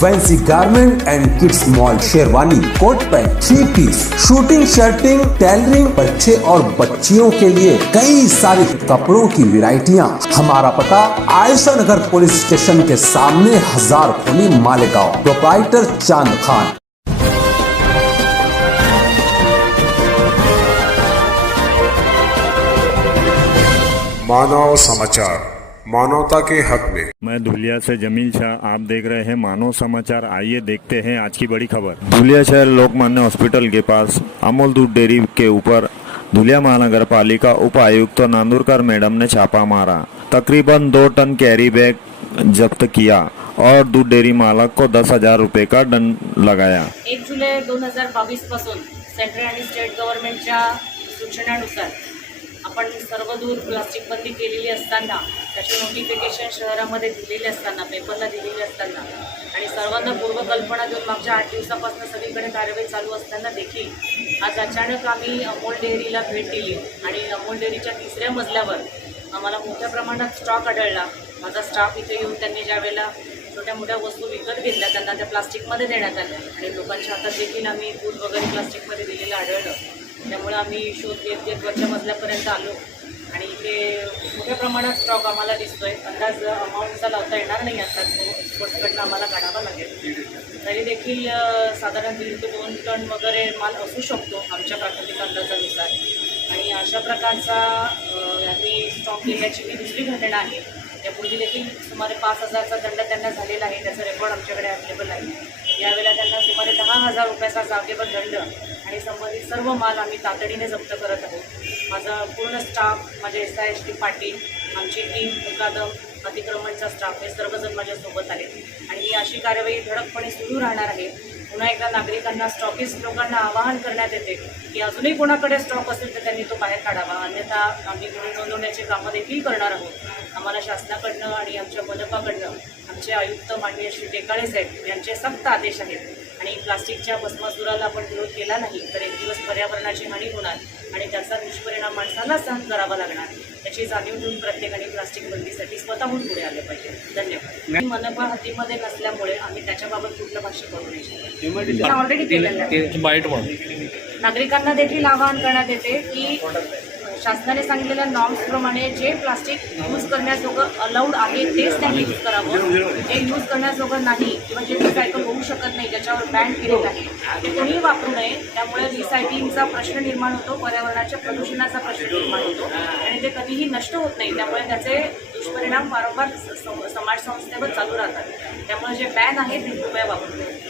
Fancy garment and kids mall, sherwani, coat pant, 3 piece, suiting, shirting, tailoring, बच्चे और बच्चियों के लिए कई सारे कपड़ों की वैरायटियां। हमारा पता आयशा नगर पुलिस स्टेशन के सामने, हजार खोली, मालेगांव। प्रोप्राइटर चांद खान। मानव समाचार, मानवता के हक में। मैं धुलिया से जमील शाह, आप देख रहे हैं मानव समाचार। आइए देखते हैं आज की बड़ी खबर। धुलिया शहर लोकमान्य हॉस्पिटल के पास अमूल दूध डेयरी के ऊपर धुलिया महानगर पालिका उप आयुक्त नांदुरकर मैडम ने छापा मारा। तकरीबन 2 टन कैरी बैग जब्त किया और दूध डेयरी मालक को 10,000 रुपये का दंड लगाया। 1 जुलै 2022 पासून सेंट्रल आणि स्टेट गव्हर्नमेंटच्या सूचनानुसार आपण सर्व दूर प्लास्टिक बंदी केलेली असताना, त्याची नोटिफिकेशन शहरामध्ये दिलेली असताना, पेपरला दिलेली असताना आणि सर्वांना पूर्वकल्पना देऊन मागच्या 8 दिवसापासून सगळीकडे कार्यवाही चालू असताना देखील आज अचानक आम्ही अमूल डेअरीला भेट दिली आणि अमूल डेअरीच्या 3ऱ्या मजल्यावर आम्हाला मोठ्या प्रमाणात स्टॉक आढळला। माझा स्टाफ इथे येऊन त्यांनी ज्यावेळेला छोट्या मोठ्या वस्तू विकत घेतल्या त्यांना त्या प्लास्टिकमध्ये देण्यात आल्या आणि लोकांच्या हातात देखील आम्ही दूध वगैरे प्लास्टिकमध्ये दिलेलं आढळलं। त्यामुळे आम्ही शोध घेत वरच्या मजल्यापर्यंत आलो आणि इथे मोठ्या प्रमाणात स्टॉक आम्हाला दिसतोय। अंदाज अमाऊंटचा लावता येणार नाही, आता एक्सपर्ट्सकडनं आम्हाला काढावा लागेल। तरी देखील साधारण 1.5 ते 2 टन वगैरे माल असू शकतो आमच्या प्राथमिक अंदाजानुसार। आणि अशा प्रकारचा आम्ही स्टॉक केल्याची ही दुसरी घटना आहे। त्यापूर्वी देखील सुमारे 5,000चा दंड त्यांना झालेला आहे, त्याचा रेकॉर्ड आमच्याकडे अवेलेबल आहे। यावेळेला त्यांना सुमारे 10,000 रुपयाचा जागेवर दंड आणि संबंधित सर्व माल आम्ही तातडीने जप्त करत आहोत। माझा पूर्ण स्टाफ, माझे SIST पाटील, आमची टीम, मुकादम, अतिक्रमणचा स्टाफ हे सर्वजण माझ्यासोबत आहेत आणि ही अशी कार्यवाही धडकपणे सुरू राहणार आहे। पुन्हा एकदा नागरिकांना, स्टॉकिस्ट लोकांना आवाहन करण्यात येते की अजूनही कोणाकडे स्टॉक असेल तर त्यांनी तो बाहेर काढावा, अन्यथा आम्ही गुन्हे नोंदवण्याची कामं देखील करणार आहोत। आम्हाला शासनाकडनं आणि आमच्या मनपाकडनं आमचे आयुक्त माननीय श्री टेकाळे साहेब यांचे सक्त आदेश आहेत आणि प्लास्टिकच्या भस्मासुराला आपण विरोध केला नाही तर एक दिवस पर्यावरणाची हानी होणार आणि त्याचा दुष्परिणाम माणसांना सहन करावा लागणार। त्याची जाणीव ठेवून प्रत्येकाने प्लास्टिक बंदीसाठी स्वतःहून पुढे आले पाहिजे। धन्यवाद। मनपा हद्दीमध्ये नसल्यामुळे आम्ही त्याच्याबाबत कुठलं भाष्य करू नाही शकत। ऑलरेडी केलेलं आहे। नागरिकांना देखील आवाहन करण्यात येते की शासनाने सांगितलेल्या नॉर्म्सप्रमाणे जे प्लास्टिक यूज करण्याजोगं अलाउड आहे तेच त्यांनी यूज करावं। जे यूज करण्याजोगं नाही किंवा जे रिसायकल होऊ शकत नाही, ज्याच्यावर बॅन केलेलं आहे, ते कोणीही वापरू नये। त्यामुळे रिसायकलिंगचा प्रश्न निर्माण होतो, पर्यावरणाच्या प्रदूषणाचा प्रश्न निर्माण होतो आणि ते कधीही नष्ट होत नाही। त्यामुळे त्याचे दुष्परिणाम वारंवार समाज संस्थेवर चालू राहतात। त्यामुळे जे बॅन आहे ते कृपया वापरू नये।